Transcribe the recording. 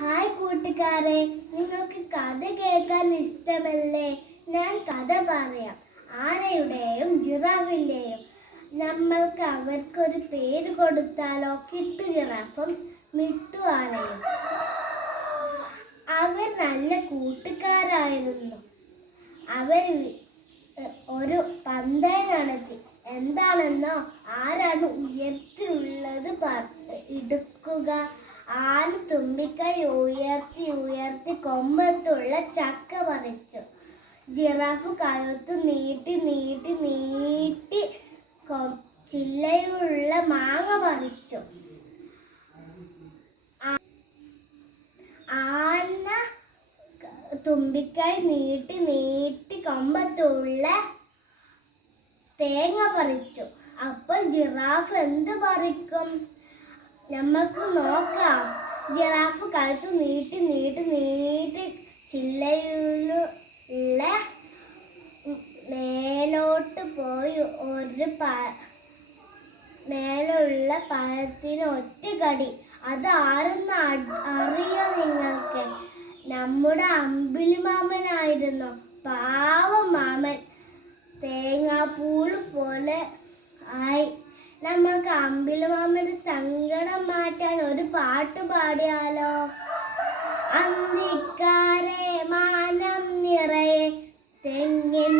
Hi കൂട്ടുകാരെ, നിങ്ങൾക്ക് കഥ കേൾക്കാൻ ഇഷ്ടമല്ലേ? ഞാൻ കഥ പറയാം. ആനയുടെയും ജിറാഫിന്റെയും. നമ്മൾക്ക് അവർക്കൊരു പേര് കൊടുത്താലോ? കിട്ടു ജിറാഫും മിട്ടു ആനയും. അവർ നല്ല കൂട്ടുകാരായിരുന്നു. അവർ ഒരു പന്തയം നടത്തി. എന്താണെന്നോ? ആരാണ് ഉയരത്തിലുള്ളത് എടുക്കുക. ആന തുമ്പിക്കൈ ഉയർത്തി ഉയർത്തി കൊമ്പത്തുള്ള ചക്ക പറിച്ചു. ജിറാഫ് കഴുത്ത് നീട്ടി നീട്ടി നീട്ടി ചില്ലയുള്ള മാങ്ങ പറിച്ചു. ആന തുമ്പിക്കൈ നീട്ടി നീട്ടി കൊമ്പത്തുള്ള തേങ്ങ പറിച്ചു. അപ്പോൾ ജിറാഫ് എന്ത് പറിക്കും? നമുക്ക് നോക്കാം. ജിറാഫ് കഴുത്ത് നീട്ടി നീട്ടി നീട്ടി ചില്ലയുള്ള മേലോട്ട് പോയി മേലുള്ള പഴത്തിന് ഒറ്റ കടി. അത് ആരെന്ന് അറിയോ നിങ്ങൾക്ക്? നമ്മുടെ അമ്പിളി മാമനായിരുന്നു. പാവം മാമൻ തേങ്ങാപ്പൂള് പോലെ ആയി. നമ്മൾക്ക് അമ്പിളി മാമന്റെ സങ്കടം മാറ്റാൻ ഒരു പാട്ട് പാടിയാലോ? അന്തിക്കാരെ മാനം നിറയെ തെങ്ങിൻ